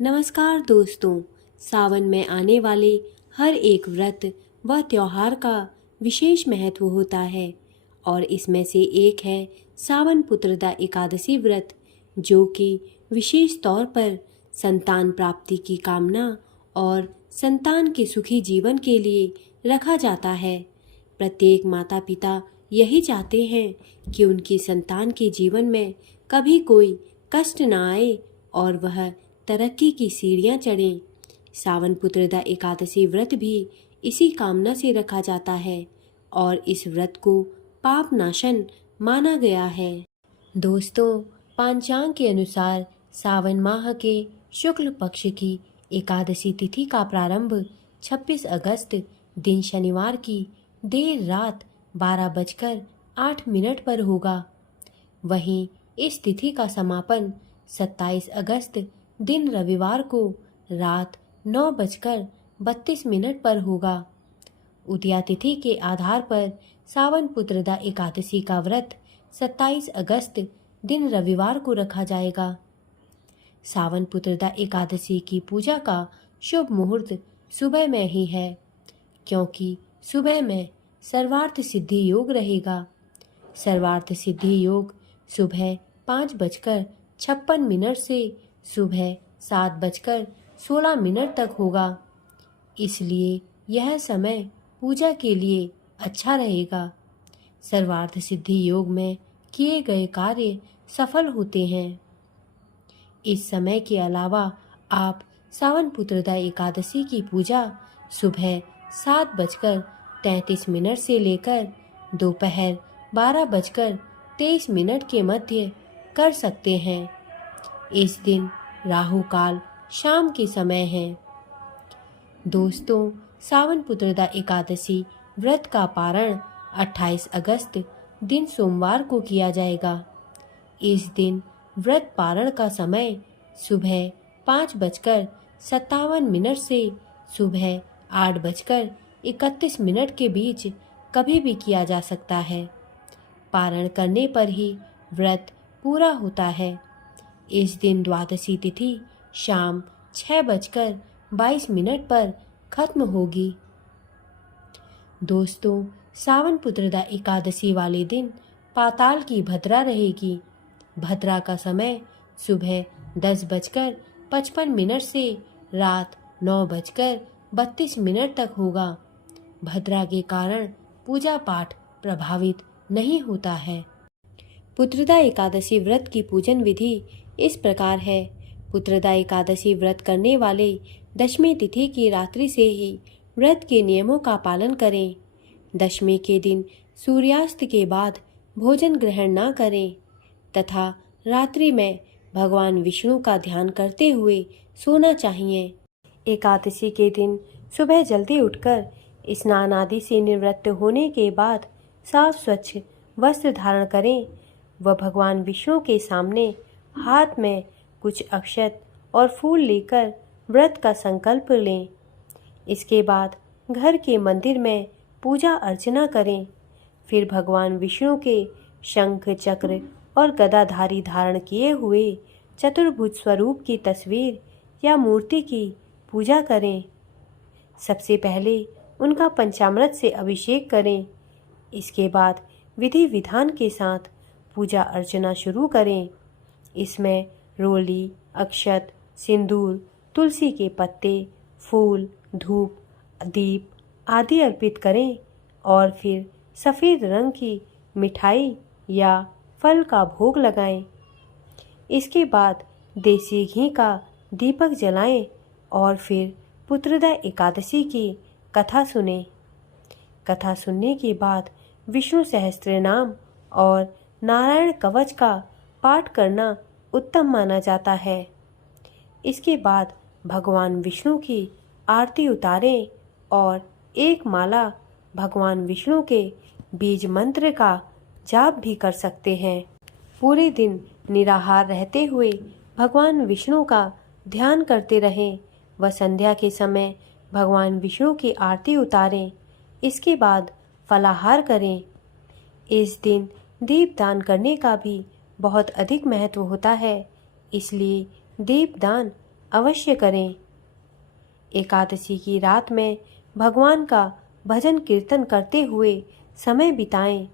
नमस्कार दोस्तों। सावन में आने वाले हर एक व्रत व त्योहार का विशेष महत्व होता है और इसमें से एक है सावन पुत्रदा एकादशी व्रत, जो कि विशेष तौर पर संतान प्राप्ति की कामना और संतान के सुखी जीवन के लिए रखा जाता है। प्रत्येक माता पिता यही चाहते हैं कि उनकी संतान के जीवन में कभी कोई कष्ट न आए और वह तरक्की की सीढ़ियां चढ़ें। सावन पुत्रदा एकादशी व्रत भी इसी कामना से रखा जाता है और इस व्रत को पाप नाशन माना गया है। दोस्तों, पंचांग के अनुसार सावन माह के शुक्ल पक्ष की एकादशी तिथि का प्रारंभ 26 अगस्त दिन शनिवार की देर रात 12:08 पर होगा। वहीं इस तिथि का समापन 27 अगस्त दिन रविवार को रात 9:32 पर होगा। उदया तिथि के आधार पर सावन पुत्रदा एकादशी का व्रत 27 अगस्त दिन रविवार को रखा जाएगा। सावन पुत्रदा एकादशी की पूजा का शुभ मुहूर्त सुबह में ही है, क्योंकि सुबह में सर्वार्थ सिद्धि योग रहेगा। सर्वार्थ सिद्धि योग सुबह 5:56 से सुबह 7:16 तक होगा, इसलिए यह समय पूजा के लिए अच्छा रहेगा। सर्वार्थ सिद्धि योग में किए गए कार्य सफल होते हैं। इस समय के अलावा आप सावन पुत्रदा एकादशी की पूजा सुबह 7:33 से लेकर दोपहर 12:23 के मध्य कर सकते हैं। इस दिन राहु काल शाम के समय है। दोस्तों, सावन पुत्रदा एकादशी व्रत का पारण 28 अगस्त दिन सोमवार को किया जाएगा। इस दिन व्रत पारण का समय सुबह 5:57 से सुबह 8:31 के बीच कभी भी किया जा सकता है। पारण करने पर ही व्रत पूरा होता है। इस दिन द्वादशी तिथि शाम 6:22 पर खत्म होगी। दोस्तों, सावन पुत्रदा एकादशी वाले दिन पाताल की भद्रा रहेगी। भद्रा का समय सुबह 10:55 से रात 9:32 तक होगा। भद्रा के कारण पूजा पाठ प्रभावित नहीं होता है। पुत्रदा एकादशी व्रत की पूजन विधि इस प्रकार है। पुत्रदा एकादशी व्रत करने वाले दशमी तिथि की रात्रि से ही व्रत के नियमों का पालन करें। दशमी के दिन सूर्यास्त के बाद भोजन ग्रहण न करें तथा रात्रि में भगवान विष्णु का ध्यान करते हुए सोना चाहिए। एकादशी के दिन सुबह जल्दी उठकर स्नान आदि से निवृत्त होने के बाद साफ स्वच्छ वस्त्र धारण करें व भगवान विष्णु के सामने हाथ में कुछ अक्षत और फूल लेकर व्रत का संकल्प लें। इसके बाद घर के मंदिर में पूजा अर्चना करें। फिर भगवान विष्णु के शंख चक्र और गदाधारी धारण किए हुए चतुर्भुज स्वरूप की तस्वीर या मूर्ति की पूजा करें। सबसे पहले उनका पंचामृत से अभिषेक करें। इसके बाद विधि विधान के साथ पूजा अर्चना शुरू करें। इसमें रोली, अक्षत, सिंदूर, तुलसी के पत्ते, फूल, धूप, दीप आदि अर्पित करें और फिर सफ़ेद रंग की मिठाई या फल का भोग लगाएं। इसके बाद देसी घी का दीपक जलाएं और फिर पुत्रदा एकादशी की कथा सुनें। कथा सुनने के बाद विष्णु सहस्त्रनाम और नारायण कवच का पाठ करना उत्तम माना जाता है। इसके बाद भगवान विष्णु की आरती उतारें और एक माला भगवान विष्णु के बीज मंत्र का जाप भी कर सकते हैं। पूरे दिन निराहार रहते हुए भगवान विष्णु का ध्यान करते रहें व संध्या के समय भगवान विष्णु की आरती उतारें। इसके बाद फलाहार करें। इस दिन दीपदान करने का भी बहुत अधिक महत्व होता है, इसलिए दीपदान अवश्य करें। एकादशी की रात में भगवान का भजन कीर्तन करते हुए समय बिताएं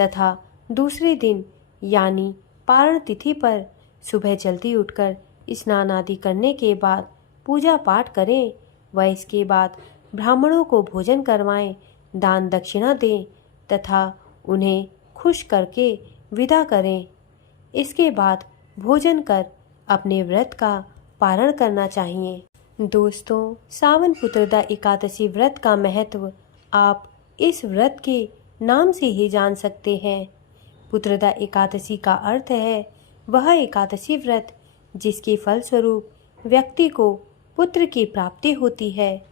तथा दूसरे दिन यानी पारण तिथि पर सुबह जल्दी उठकर स्नान आदि करने के बाद पूजा पाठ करें व इसके बाद ब्राह्मणों को भोजन करवाएं, दान दक्षिणा दें तथा उन्हें खुश करके विदा करें। इसके बाद भोजन कर अपने व्रत का पारण करना चाहिए। दोस्तों, सावन पुत्रदा एकादशी व्रत का महत्व आप इस व्रत के नाम से ही जान सकते हैं। पुत्रदा एकादशी का अर्थ है वह एकादशी व्रत जिसके फलस्वरूप व्यक्ति को पुत्र की प्राप्ति होती है।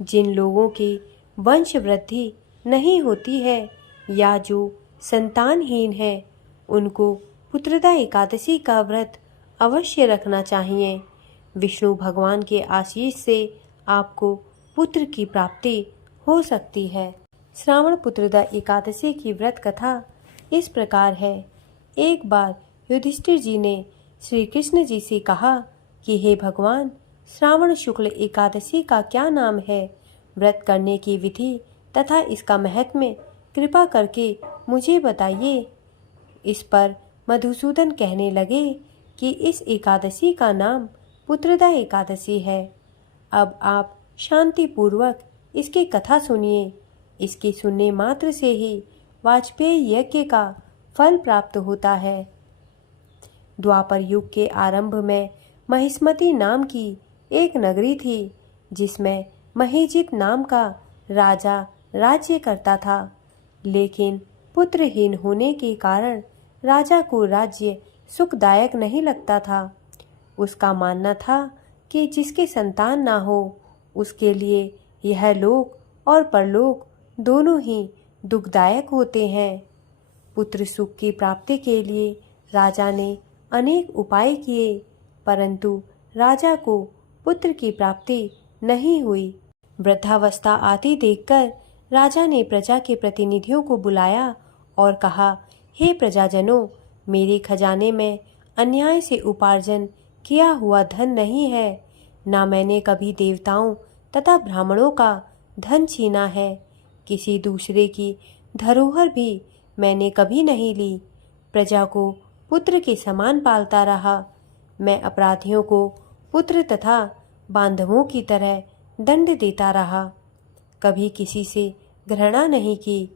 जिन लोगों की वंश वृद्धि नहीं होती है या जो संतानहीन है उनको पुत्रदा एकादशी का व्रत अवश्य रखना चाहिए। विष्णु भगवान के आशीष से आपको पुत्र की प्राप्ति हो सकती है। श्रावण पुत्रदा एकादशी की व्रत कथा इस प्रकार है। एक बार युधिष्ठिर जी ने श्री कृष्ण जी से कहा कि हे भगवान, श्रावण शुक्ल एकादशी का क्या नाम है? व्रत करने की विधि तथा इसका महत्म्य कृपा करके मुझे बताइए। इस पर मधुसूदन कहने लगे कि इस एकादशी का नाम पुत्रदा एकादशी है। अब आप शांति पूर्वक इसकी कथा सुनिए। इसके सुनने मात्र से ही वाजपेयी यज्ञ का फल प्राप्त होता है। द्वापर युग के आरंभ में महिष्मती नाम की एक नगरी थी जिसमें महीजित नाम का राजा राज्य करता था, लेकिन पुत्रहीन होने के कारण राजा को राज्य सुखदायक नहीं लगता था। उसका मानना था कि जिसके संतान ना हो उसके लिए यह लोक और परलोक दोनों ही दुखदायक होते हैं। पुत्र सुख की प्राप्ति के लिए राजा ने अनेक उपाय किए, परंतु राजा को पुत्र की प्राप्ति नहीं हुई। वृद्धावस्था आती देखकर राजा ने प्रजा के प्रतिनिधियों को बुलाया और कहा, हे प्रजाजनों, मेरे खजाने में अन्याय से उपार्जन किया हुआ धन नहीं है, ना मैंने कभी देवताओं तथा ब्राह्मणों का धन छीना है। किसी दूसरे की धरोहर भी मैंने कभी नहीं ली। प्रजा को पुत्र के समान पालता रहा। मैं अपराधियों को पुत्र तथा बांधवों की तरह दंड देता रहा। कभी किसी से घृणा नहीं की,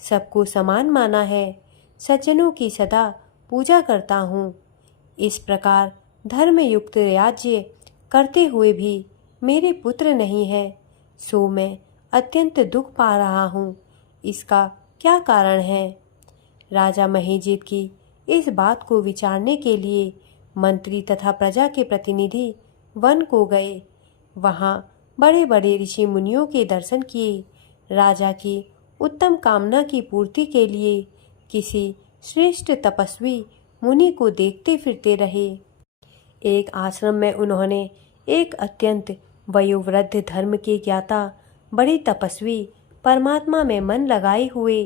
सबको समान माना है। सज्जनों की सदा पूजा करता हूँ। इस प्रकार धर्मयुक्त राज्य करते हुए भी मेरे पुत्र नहीं है, सो मैं अत्यंत दुख पा रहा हूँ। इसका क्या कारण है? राजा महीजित की इस बात को विचारने के लिए मंत्री तथा प्रजा के प्रतिनिधि वन को गए। वहाँ बड़े बड़े ऋषि मुनियों के दर्शन किए। राजा की उत्तम कामना की पूर्ति के लिए किसी श्रेष्ठ तपस्वी मुनि को देखते फिरते रहे। एक आश्रम में उन्होंने एक अत्यंत वयोवृद्ध धर्म के ज्ञाता, बड़े तपस्वी, परमात्मा में मन लगाए हुए,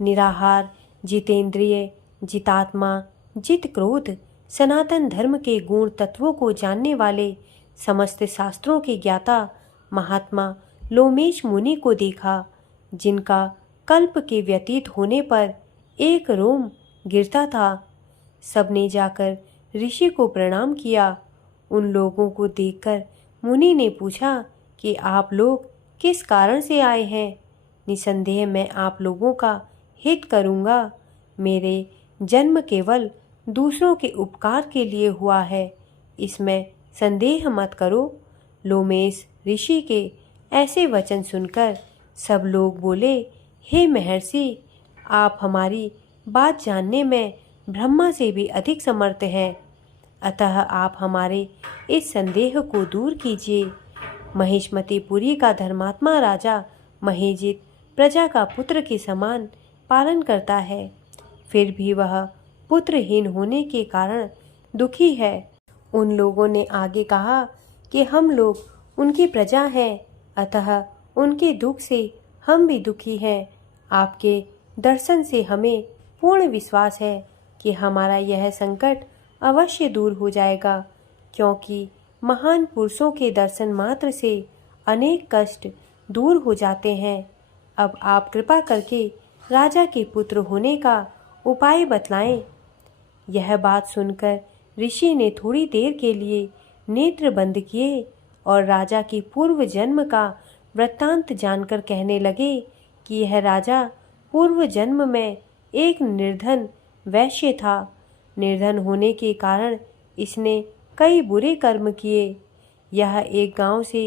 निराहार, जितेंद्रिय, जितात्मा, जित क्रोध, सनातन धर्म के गुण तत्वों को जानने वाले, समस्त शास्त्रों के ज्ञाता महात्मा लोमेश मुनि को देखा, जिनका कल्प के व्यतीत होने पर एक रोम गिरता था। सबने जाकर ऋषि को प्रणाम किया। उन लोगों को देखकर मुनि ने पूछा कि आप लोग किस कारण से आए हैं? निसंदेह मैं आप लोगों का हित करूँगा। मेरे जन्म केवल दूसरों के उपकार के लिए हुआ है, इसमें संदेह मत करो। लोमेश ऋषि के ऐसे वचन सुनकर सब लोग बोले, हे महर्षि, आप हमारी बात जानने में ब्रह्मा से भी अधिक समर्थ हैं, अतः आप हमारे इस संदेह को दूर कीजिए। महिष्मतीपुरी का धर्मात्मा राजा महीजित प्रजा का पुत्र के समान पालन करता है, फिर भी वह पुत्रहीन होने के कारण दुखी है। उन लोगों ने आगे कहा कि हम लोग उनकी प्रजा हैं, अतः उनके दुख से हम भी दुखी हैं। आपके दर्शन से हमें पूर्ण विश्वास है कि हमारा यह संकट अवश्य दूर हो जाएगा, क्योंकि महान पुरुषों के दर्शन मात्र से अनेक कष्ट दूर हो जाते हैं। अब आप कृपा करके राजा के पुत्र होने का उपाय बतलाएं। यह बात सुनकर ऋषि ने थोड़ी देर के लिए नेत्र बंद किए और राजा की पूर्व जन्म का वृत्तांत जानकर कहने लगे कि यह राजा पूर्व जन्म में एक निर्धन वैश्य था। निर्धन होने के कारण इसने कई बुरे कर्म किए। यह एक गांव से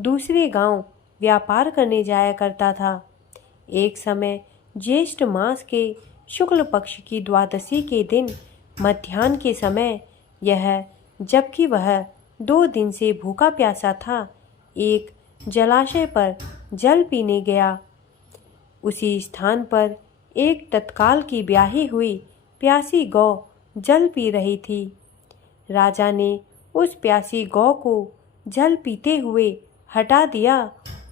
दूसरे गांव व्यापार करने जाया करता था। एक समय ज्येष्ठ मास के शुक्ल पक्ष की द्वादशी के दिन मध्याह्न के समय जबकि वह 2 दिन से भूखा प्यासा था, एक जलाशय पर जल पीने गया। उसी स्थान पर एक तत्काल की ब्याही हुई प्यासी गौ जल पी रही थी। राजा ने उस प्यासी गौ को जल पीते हुए हटा दिया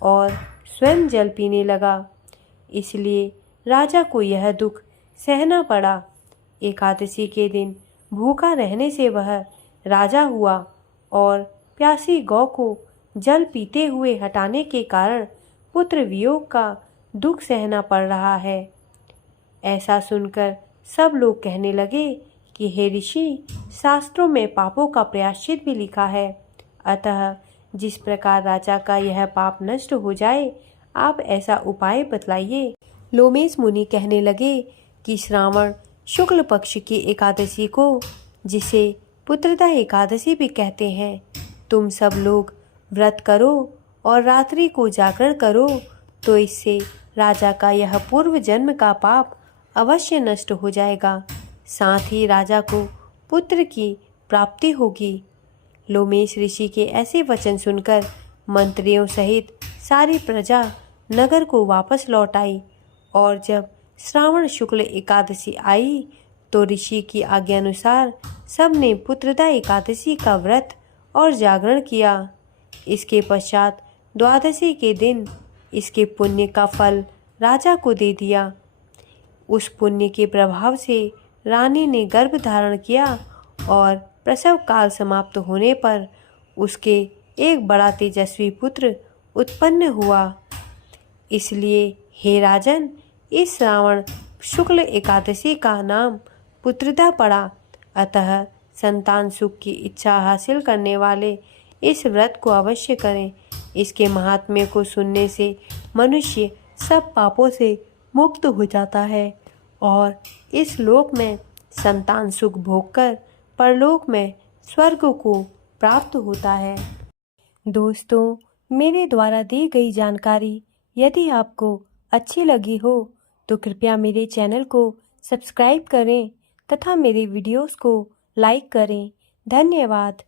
और स्वयं जल पीने लगा। इसलिए राजा को यह दुख सहना पड़ा। एकादशी के दिन भूखा रहने से वह राजा हुआ और प्यासी गौ को जल पीते हुए हटाने के कारण पुत्र वियोग का दुख सहना पड़ रहा है। ऐसा सुनकर सब लोग कहने लगे कि हे ऋषि, शास्त्रों में पापों का प्रायश्चित भी लिखा है, अतः जिस प्रकार राजा का यह पाप नष्ट हो जाए, आप ऐसा उपाय बतलाइए। लोमेश मुनि कहने लगे कि श्रावण शुक्ल पक्ष की एकादशी को, जिसे पुत्रदा एकादशी भी कहते हैं, तुम सब लोग व्रत करो और रात्रि को जागरण करो, तो इससे राजा का यह पूर्व जन्म का पाप अवश्य नष्ट हो जाएगा। साथ ही राजा को पुत्र की प्राप्ति होगी। लोमेश ऋषि के ऐसे वचन सुनकर मंत्रियों सहित सारी प्रजा नगर को वापस लौट आई और जब श्रावण शुक्ल एकादशी आई तो ऋषि की आज्ञानुसार सबने पुत्रदा एकादशी का व्रत और जागरण किया। इसके पश्चात द्वादशी के दिन इसके पुण्य का फल राजा को दे दिया। उस पुण्य के प्रभाव से रानी ने गर्भ धारण किया और प्रसव काल समाप्त होने पर उसके एक बड़ा तेजस्वी पुत्र उत्पन्न हुआ। इसलिए हे राजन, इस श्रावण शुक्ल एकादशी का नाम पुत्रदा पड़ा। अतः संतान सुख की इच्छा हासिल करने वाले इस व्रत को अवश्य करें। इसके महात्म्य को सुनने से मनुष्य सब पापों से मुक्त हो जाता है और इस लोक में संतान सुख भोगकर परलोक में स्वर्ग को प्राप्त होता है। दोस्तों, मेरे द्वारा दी गई जानकारी यदि आपको अच्छी लगी हो तो कृपया मेरे चैनल को सब्सक्राइब करें तथा मेरे वीडियोस को लाइक करें। धन्यवाद।